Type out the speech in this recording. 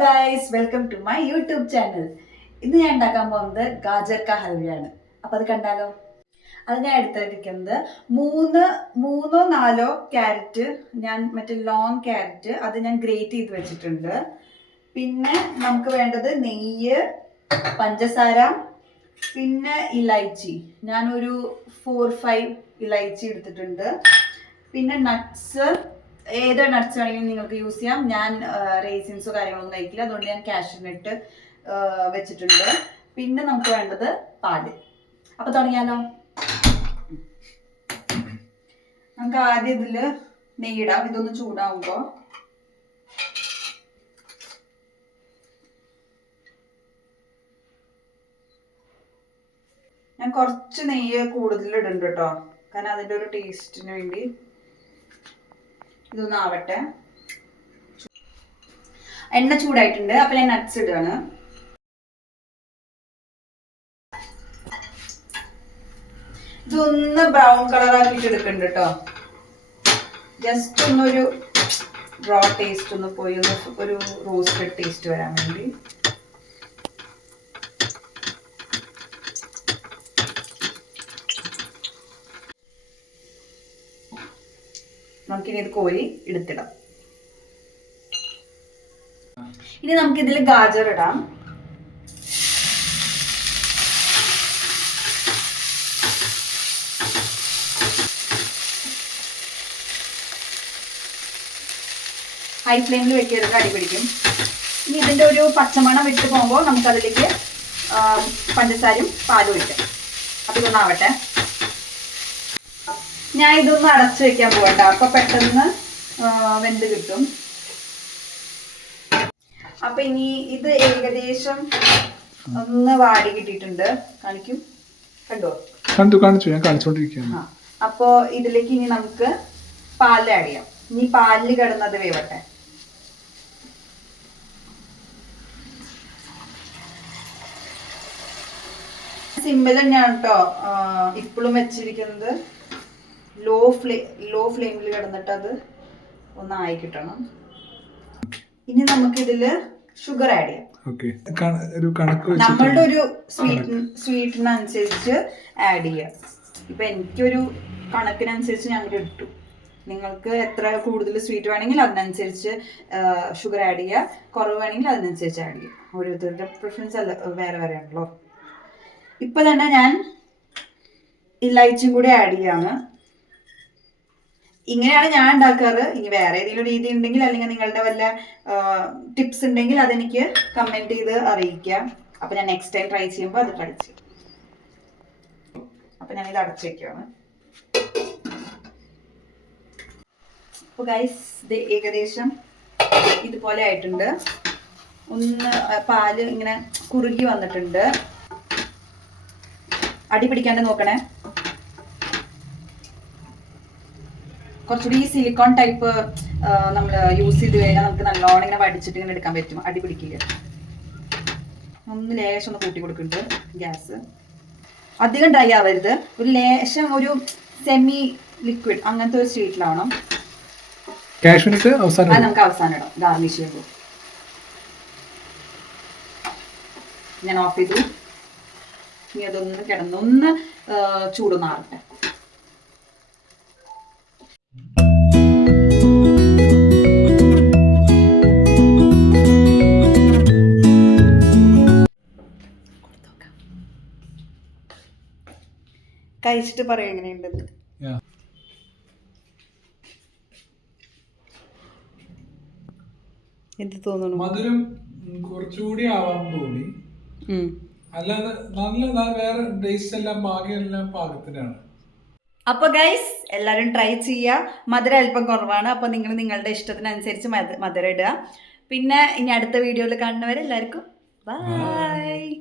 Guys, welcome to my YouTube channel. ഇന്ന് ഞാൻ ഉണ്ടാക്കാൻ പോകുന്നത് ഗാജർ കാ ഹൽവയാണ്. അപ്പൊ അത് കണ്ടാലോ? അത് ഞാൻ എടുത്തിരിക്കുന്നത് മൂന്നോ നാലോ ക്യാരറ്റ്, ഞാൻ മറ്റേ ലോങ് ക്യാരറ്റ് അത് ഞാൻ ഗ്രേറ്റ് ചെയ്ത് വെച്ചിട്ടുണ്ട്. പിന്നെ നമുക്ക് വേണ്ടത് നെയ്യ്, പഞ്ചസാര, പിന്നെ ഇലൈച്ചി. ഞാനൊരു 4-5 ഇലൈച്ചി എടുത്തിട്ടുണ്ട്. പിന്നെ നട്ട്സ്, ഏത് നട്ട്സ് വേണമെങ്കിലും നിങ്ങൾക്ക് യൂസ് ചെയ്യാം. ഞാൻ റേസിൻസോ കാര്യങ്ങളൊന്നും കഴിക്കില്ല, അതുകൊണ്ട് ഞാൻ കാഷ്യൂനട്ട് വെച്ചിട്ടുണ്ട്. പിന്നെ നമുക്ക് വേണ്ടത് പാല്. അപ്പൊ തുടങ്ങിയാലോ? നമുക്ക് ആദ്യം ഇതില് നെയ്യിടാം. ഇതൊന്ന് ചൂടാവുമ്പോ ഞാൻ കുറച്ച് നെയ്യ് കൂടുതൽ ഇടുന്നുണ്ട് കേട്ടോ, കാരണം അതിന്റെ ഒരു ടേസ്റ്റിന് വേണ്ടി. ഇതൊന്നും ആവട്ടെ. എണ്ണ ചൂടായിട്ടുണ്ട്, അപ്പൊ ഞാൻ നട്ട്സ് ഇടുകയാണ്. ഇതൊന്ന് ബ്രൗൺ കളർ ആക്കിയിട്ട് എടുക്കുന്നുണ്ട് കേട്ടോ. ജസ്റ്റ് ഒന്നൊരു റോ ടേസ്റ്റ് ഒന്ന് പോയി ഒരു റോസ്റ്റഡ് ടേസ്റ്റ് വരാൻ വേണ്ടി. നമുക്കിനി ഇത് കോരി എടുത്തിടാം. ഇനി നമുക്ക് ഇതിൽ ഗാജർ ഇടാം. ഹൈ ഫ്ലെയിമിൽ വെക്കരുത്, അടി പിടിക്കും. ഇനി ഇതിന്റെ ഒരു പച്ചമണം വിട്ട് പോകുമ്പോൾ നമുക്ക് അതിലേക്ക് പഞ്ചസാരയും പാലും ഒഴിക്കാം. അപ്പൊ ഇതൊന്നാവട്ടെ. ഞാൻ ഇതൊന്ന് അടച്ചു വെക്കാൻ പോകണ്ട, അപ്പൊ പെട്ടെന്ന് വെന്ത് കിട്ടും. അപ്പൊ ഇനി ഇത് ഏകദേശം ഒന്ന് വാടി കിട്ടിയിട്ടുണ്ട്. കാണിക്കും, കണ്ടോ? കാണിച്ചു, ഞാൻ കാണിച്ചോണ്ടിരിക്കുകയാണ്. അപ്പോ ഇതിലേക്ക് ഇനി നമുക്ക് പാല് ആഡ് ചെയ്യാം. ഇനി പാലിൽ കിടന്നത് വേവട്ടെ. സിമ്പിൾ തന്നെയാണ് കേട്ടോ ഇപ്പോഴും വെച്ചിരിക്കുന്നത്. ലോ ഫ്ലെയിമിൽ കിടന്നിട്ട് അത് ഒന്നായി കിട്ടണം. ഇനി നമുക്ക് ഇതില് ഷുഗർ ആഡ് ചെയ്യാം. നമ്മളുടെ ഒരു സ്വീറ്റിനനുസരിച്ച് ആഡ് ചെയ്യാം. ഇപ്പൊ എനിക്കൊരു കണക്കിനനുസരിച്ച് ഞങ്ങൾ ഇട്ടു. നിങ്ങൾക്ക് എത്ര കൂടുതൽ സ്വീറ്റ് വേണമെങ്കിൽ അതിനനുസരിച്ച് ഷുഗർ ആഡ് ചെയ്യുക, കുറവ് വേണമെങ്കിൽ അതിനനുസരിച്ച് ആഡ് ചെയ്യുക. ഓരോരുത്തരുടെ പ്രിഫറൻസ് അല്ല, വേറെ വേറെ ആണല്ലോ. ഇപ്പൊ തന്നെ ഞാൻ ഇലൈച്ചിയും കൂടി ആഡ് ചെയ്യാണ്. ഇങ്ങനെയാണ് ഞാൻ ഉണ്ടാക്കാറ്. ഇനി വേറെ ഏതെങ്കിലും രീതി ഉണ്ടെങ്കിൽ, അല്ലെങ്കിൽ നിങ്ങളുടെ വല്ല ടിപ്സ് ഉണ്ടെങ്കിൽ അതെനിക്ക് കമന്റ് ചെയ്ത് അറിയിക്കാം. അപ്പൊ ഞാൻ നെക്സ്റ്റ് ടൈം ട്രൈ ചെയ്യുമ്പോൾ അത് ട്രൈ ചെയ്യും. അപ്പൊ ഞാൻ ഇത് അടച്ചു വെക്കുകയാണ്. അപ്പൊ ഗൈസ്, ഇത് ഏകദേശം ഇതുപോലെ ആയിട്ടുണ്ട്. ഒന്ന് പാല് ഇങ്ങനെ കുറുകി വന്നിട്ടുണ്ട്. അടി പിടിക്കാണ്ട് നോക്കണേ. കുറച്ചുകൂടി ഈ സിലിക്കോൺ ടൈപ്പ് നമ്മൾ യൂസ് ചെയ്ത് കഴിഞ്ഞാൽ നമുക്ക് നല്ലോണം ഇങ്ങനെ വടിച്ചിട്ട് ഇങ്ങനെ എടുക്കാൻ പറ്റും, അടി പിടിക്കില്ല. ഒന്ന് ലേശം ഒന്ന് കൂട്ടി കൊടുക്കുന്നുണ്ട് ഗ്യാസ്. അധികം ഡ്രൈ ആവരുത്, ഒരു ലേശം ഒരു സെമി ലിക്വിഡ് അങ്ങനത്തെ ഒരു സ്റ്റേറ്റിലാവണം. അത് നമുക്ക് അവസാനം ഇടാം, ഗാർണിഷ് ചെയ്യുമ്പോൾ. ഞാൻ ഓഫ് ചെയ്തു. ഇനി അതൊന്ന് കിടന്നൊന്ന് ചൂടൊന്നാറട്ടെ. കഴിച്ചിട്ട് പറയാം എങ്ങനെയുണ്ടെന്ന്. എന്ത് തോന്നുന്നു? മധുരം കുറച്ചുകൂടി ആവാൻ തോന്നി, അല്ലാതെ നല്ല വേറെ ടേസ്റ്റ് എല്ലാം ബാക്കിയെല്ലാം പാകത്തിനാണ്. അപ്പൊ ഗൈസ്, എല്ലാരും ട്രൈ ചെയ്യുക. മധുരം അല്പം കുറവാണ്, അപ്പൊ നിങ്ങൾ നിങ്ങളുടെ ഇഷ്ടത്തിനനുസരിച്ച് മധുരം ഇടുക. പിന്നെ ഇനി അടുത്ത വീഡിയോയിൽ കാണുന്നവരെ എല്ലാവർക്കും ബൈ.